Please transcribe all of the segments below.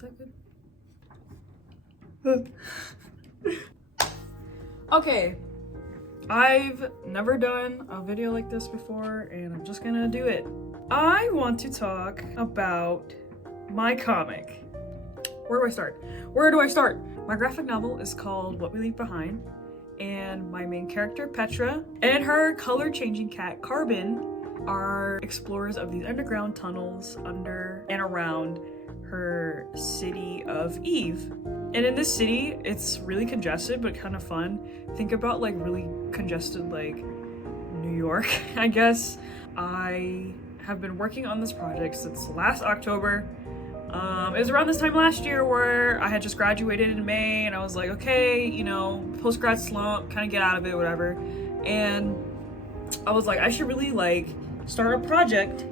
that good? Okay, I've never done a video like this before, and I'm just gonna do it. I want to talk about my comic. Where do I start? Where do I start? My graphic novel is called What We Leave Behind, and my main character, Petra, and her color-changing cat, Carbon, are explorers of these underground tunnels under and around her city of Eve. And in this city, it's really congested, but kind of fun. Think about like really congested, like New York, I guess. I have been working on this project since last October. It was around this time last year where I had just graduated in May, and I was like, okay, you know, post-grad slump, kind of get out of it, whatever. And I was like, I should really like start a project.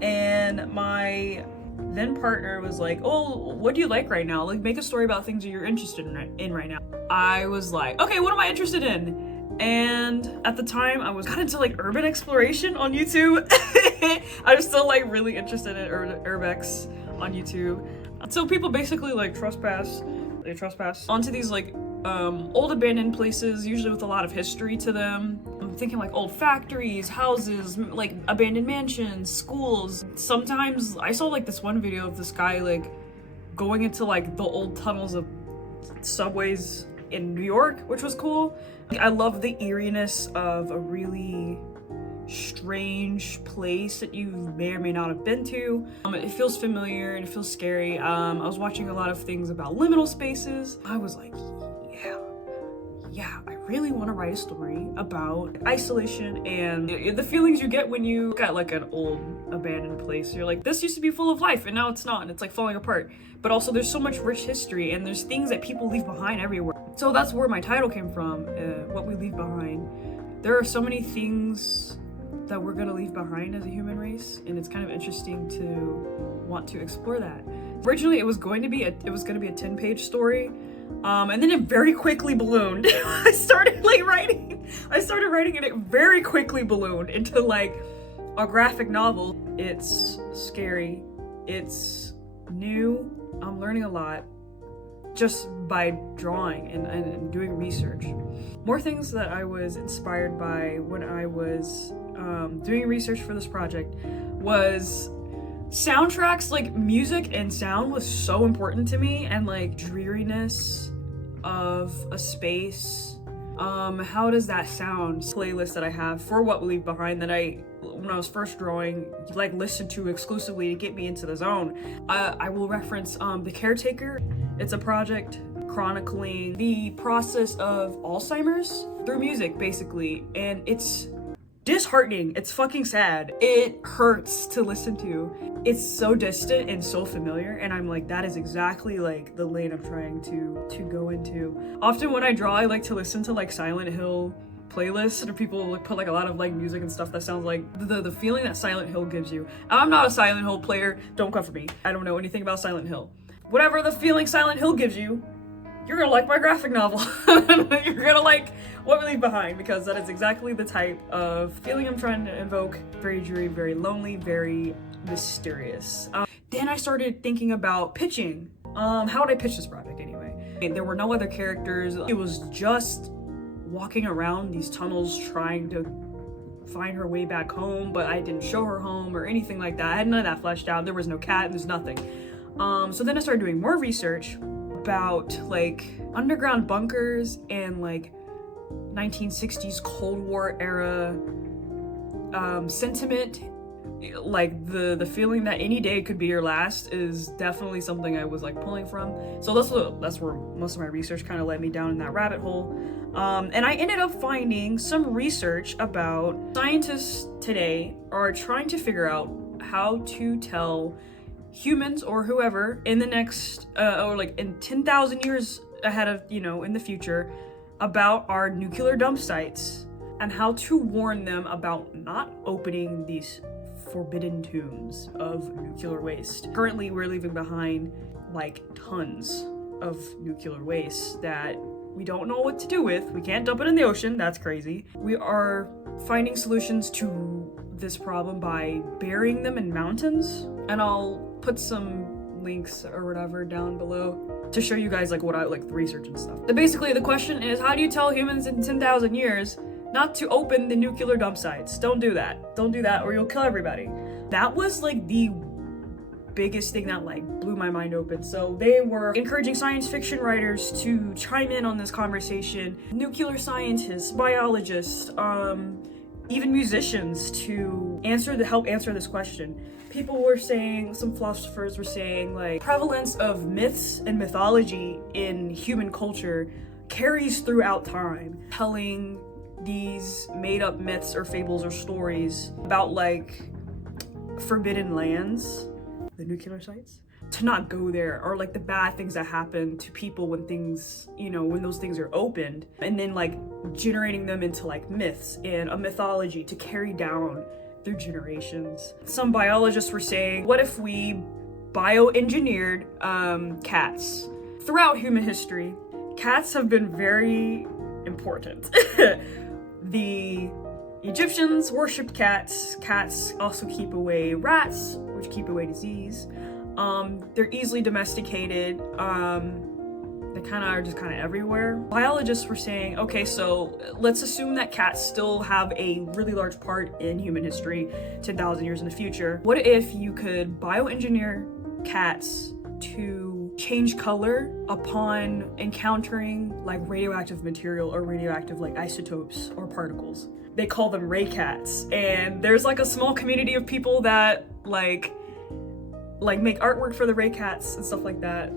And my then partner was like, oh, what do you like right now? Like, make a story about things that you're interested in right now. I was like, okay, what am I interested in? And at the time I got into like urban exploration on YouTube. I'm still like really interested in urbex on YouTube. So people basically like trespass onto these like old abandoned places, usually with a lot of history to them. I'm thinking like old factories, houses, like abandoned mansions, schools. Sometimes I saw like this one video of this guy like going into like the old tunnels of subways in New York, which was cool. I love the eeriness of a really strange place that you may or may not have been to. It feels familiar and it feels scary. I was watching a lot of things about liminal spaces. I was like, yeah, I really want to write a story about isolation and the feelings you get when you look at like an old abandoned place. You're like, this used to be full of life and now it's not, and it's like falling apart. But also there's so much rich history and there's things that people leave behind everywhere. So that's where my title came from, What We Leave Behind. There are so many things that we're gonna leave behind as a human race, and it's kind of interesting to want to explore that. Originally it was going to be a 10-page story, and then it very quickly ballooned. I started writing and it very quickly ballooned into like a graphic novel. It's scary, it's new, I'm learning a lot just by drawing and doing research. More things that I was inspired by when I was doing research for this project was soundtracks. Like music and sound was so important to me, and like dreariness of a space. How does that sound? Playlist that I have for What We Leave Behind that when I was first drawing, like listened to exclusively to get me into the zone. I will reference The Caretaker. It's a project chronicling the process of Alzheimer's through music, basically, and it's disheartening. It's fucking sad. It hurts to listen to. It's so distant and so familiar, and I'm like, that is exactly like the lane I'm trying to go into. Often when I draw, I like to listen to like Silent Hill playlists, and people like put like a lot of like music and stuff that sounds like the feeling that Silent Hill gives you. I'm not a Silent Hill player, don't come for me. I don't know anything about Silent Hill. Whatever the feeling Silent Hill gives you, you're gonna like my graphic novel. You're gonna like What We Leave Behind, because that is exactly the type of feeling I'm trying to invoke. Very dreary, very lonely, very mysterious. Then I started thinking about pitching. How would I pitch this project anyway? There were no other characters. It was just walking around these tunnels trying to find her way back home, but I didn't show her home or anything like that. I had none of that fleshed out. There was no cat, there's nothing. So then I started doing more research about like underground bunkers and like 1960s Cold War era sentiment. Like the feeling that any day could be your last is definitely something I was like pulling from. So that's where most of my research kind of led me down in that rabbit hole. And I ended up finding some research about scientists today are trying to figure out how to tell humans or whoever in the next or like in 10,000 years ahead of, you know, in the future, about our nuclear dump sites and how to warn them about not opening these forbidden tombs of nuclear waste. Currently, we're leaving behind like tons of nuclear waste that we don't know what to do with. We can't dump it in the ocean, that's crazy. We are finding solutions to this problem by burying them in mountains, and I'll put some links or whatever down below to show you guys like what I like the research and stuff. But basically the question is, how do you tell humans in 10,000 years not to open the nuclear dump sites? Don't do that. Don't do that or you'll kill everybody. That was like the biggest thing that like blew my mind open. So they were encouraging science fiction writers to chime in on this conversation. Nuclear scientists, biologists, even musicians to help answer this question. People were saying, some philosophers were saying like prevalence of myths and mythology in human culture carries throughout time, telling these made up myths or fables or stories about like forbidden lands, the nuclear sites, to not go there, or like the bad things that happen to people when things, you know, when those things are opened, and then like generating them into like myths and a mythology to carry down through generations. Some biologists were saying, what if we bioengineered cats? Throughout human history, cats have been very important. The Egyptians worshipped cats. Cats also keep away rats, which keep away disease. They're easily domesticated. They are just everywhere. Biologists were saying, okay, so let's assume that cats still have a really large part in human history 10,000 years in the future. What if you could bioengineer cats to change color upon encountering like radioactive material or radioactive like isotopes or particles? They call them ray cats, and there's like a small community of people that like make artwork for the ray cats and stuff like that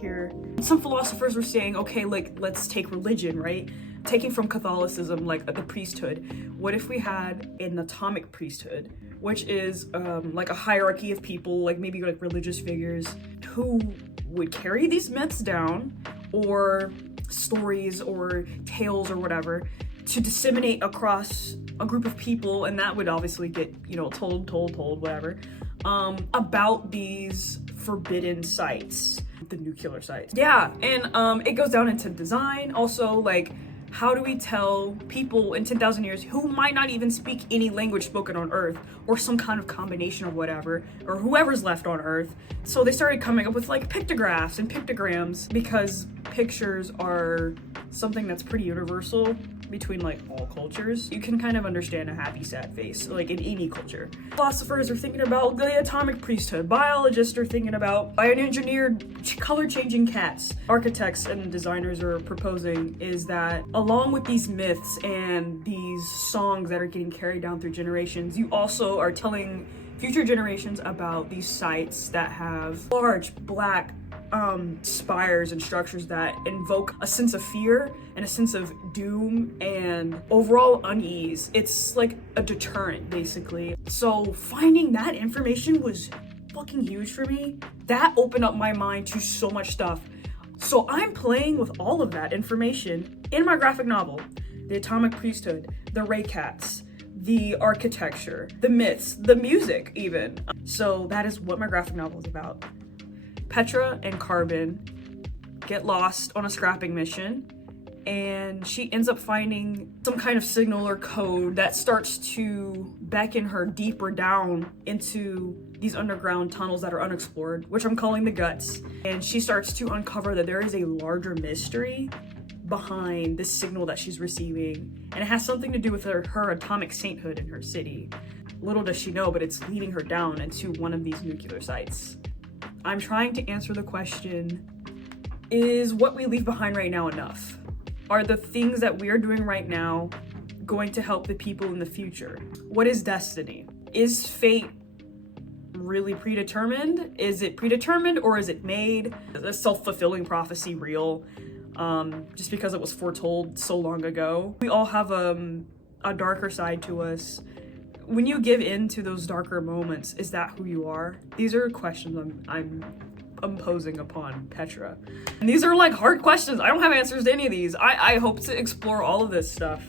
here. Some philosophers were saying, okay, like let's take religion, right? Taking from Catholicism, like the priesthood. What if we had an atomic priesthood, which is like a hierarchy of people, like maybe like religious figures who would carry these myths down, or stories or tales or whatever, to disseminate across a group of people, and that would obviously get, you know, told, whatever, about these forbidden sites, the nuclear sites. Yeah, and it goes down into design, also like, how do we tell people in 10,000 years who might not even speak any language spoken on Earth, or some kind of combination of whatever, or whoever's left on Earth? So they started coming up with like pictographs and pictograms, because pictures are something that's pretty universal between like all cultures. You can kind of understand a happy, sad face, like in any culture. Philosophers are thinking about the atomic priesthood. Biologists are thinking about bioengineered color-changing cats. Architects and designers are proposing is that along with these myths and these songs that are getting carried down through generations, you also are telling future generations about these sites that have large black spires and structures that invoke a sense of fear and a sense of doom and overall unease. It's like a deterrent, basically. So finding that information was fucking huge for me. That opened up my mind to so much stuff. So I'm playing with all of that information in my graphic novel. The atomic priesthood, the ray cats, the architecture, the myths, the music even. So that is what my graphic novel is about. Petra and Carbon get lost on a scrapping mission, and she ends up finding some kind of signal or code that starts to beckon her deeper down into these underground tunnels that are unexplored, which I'm calling the guts. And she starts to uncover that there is a larger mystery behind this signal that she's receiving, and it has something to do with her atomic sainthood in her city. Little does she know, but it's leading her down into one of these nuclear sites. I'm trying to answer the question, is what we leave behind right now enough? Are the things that we are doing right now going to help the people in the future? What is destiny? Is fate really predetermined? Is it predetermined, or is it made? Is a self-fulfilling prophecy real? Just because it was foretold so long ago? We all have a darker side to us. When you give in to those darker moments, is that who you are? These are questions I'm posing upon Petra. And these are like hard questions. I don't have answers to any of these. I hope to explore all of this stuff.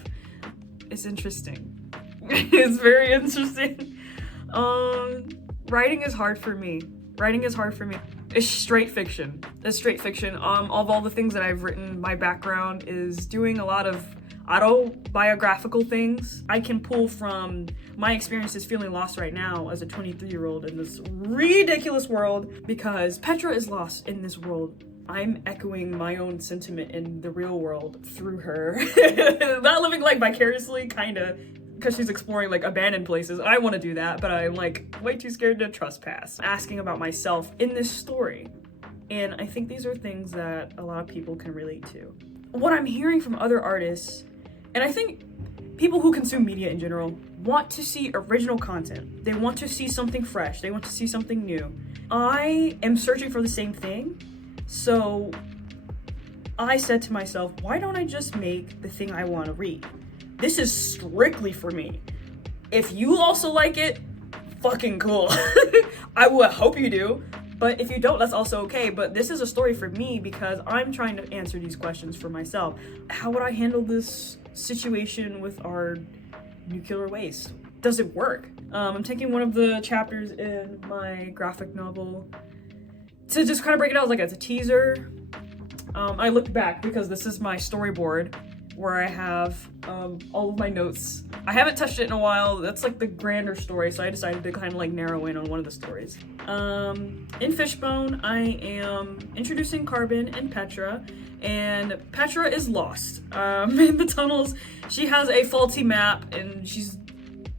It's interesting. It's very interesting. Writing is hard for me. It's straight fiction. Of all the things that I've written, my background is doing a lot of autobiographical things. I can pull from my experiences feeling lost right now as a 23-year-old in this ridiculous world, because Petra is lost in this world. I'm echoing my own sentiment in the real world through her. Not living like vicariously, kinda, because she's exploring like abandoned places. I want to do that, but I'm like way too scared to trespass. Asking about myself in this story. And I think these are things that a lot of people can relate to. What I'm hearing from other artists, and I think people who consume media in general, want to see original content. They want to see something fresh. They want to see something new. I am searching for the same thing. So I said to myself, why don't I just make the thing I want to read? This is strictly for me. If you also like it, fucking cool. I would hope you do. But if you don't, that's also okay. But this is a story for me because I'm trying to answer these questions for myself. How would I handle this situation with our nuclear waste? Does it work? I'm taking one of the chapters in my graphic novel to just kind of break it out like it's a teaser. I looked back because this is my storyboard where I have all of my notes. I haven't touched it in a while. That's like the grander story, so I decided to kind of like narrow in on one of the stories. In Fishbone, I am introducing Carbon and Petra, and Petra is lost in the tunnels. She has a faulty map and she's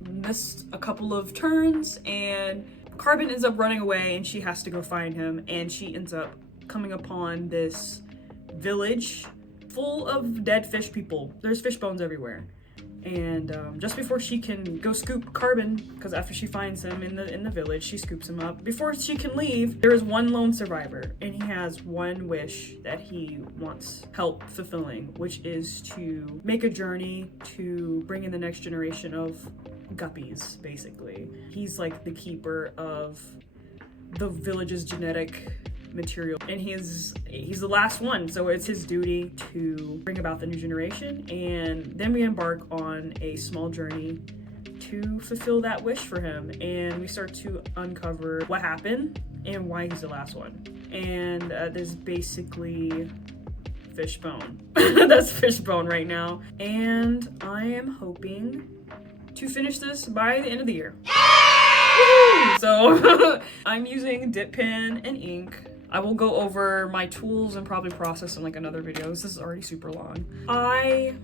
missed a couple of turns, and Carbon ends up running away and she has to go find him, and she ends up coming upon this village full of dead fish people. There's fish bones everywhere. And just before she can go scoop Carbon, because after she finds him in the village, she scoops him up. Before she can leave, there is one lone survivor, and he has one wish that he wants help fulfilling, which is to make a journey to bring in the next generation of guppies, basically. He's like the keeper of the village's genetic material, and he's the last one, so it's his duty to bring about the new generation. And then we embark on a small journey to fulfill that wish for him, and we start to uncover what happened and why he's the last one. And there's basically Fishbone. That's Fishbone right now, and I am hoping to finish this by the end of the year. So I'm using dip pen and ink. I will go over my tools and probably process in like another video. This is already super long. I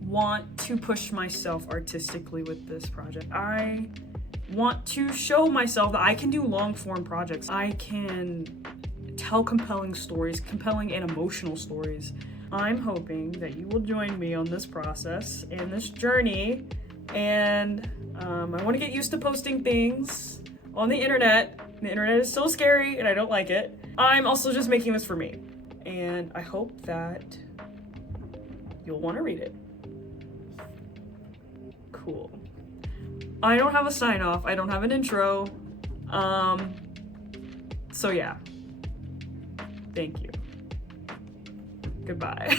want to push myself artistically with this project. I want to show myself that I can do long form projects. I can tell compelling stories, compelling and emotional stories. I'm hoping that you will join me on this process and this journey. And I want to get used to posting things on the internet. The internet is so scary and I don't like it. I'm also just making this for me. And I hope that you'll want to read it. Cool. I don't have a sign off. I don't have an intro. So yeah. Thank you. Goodbye.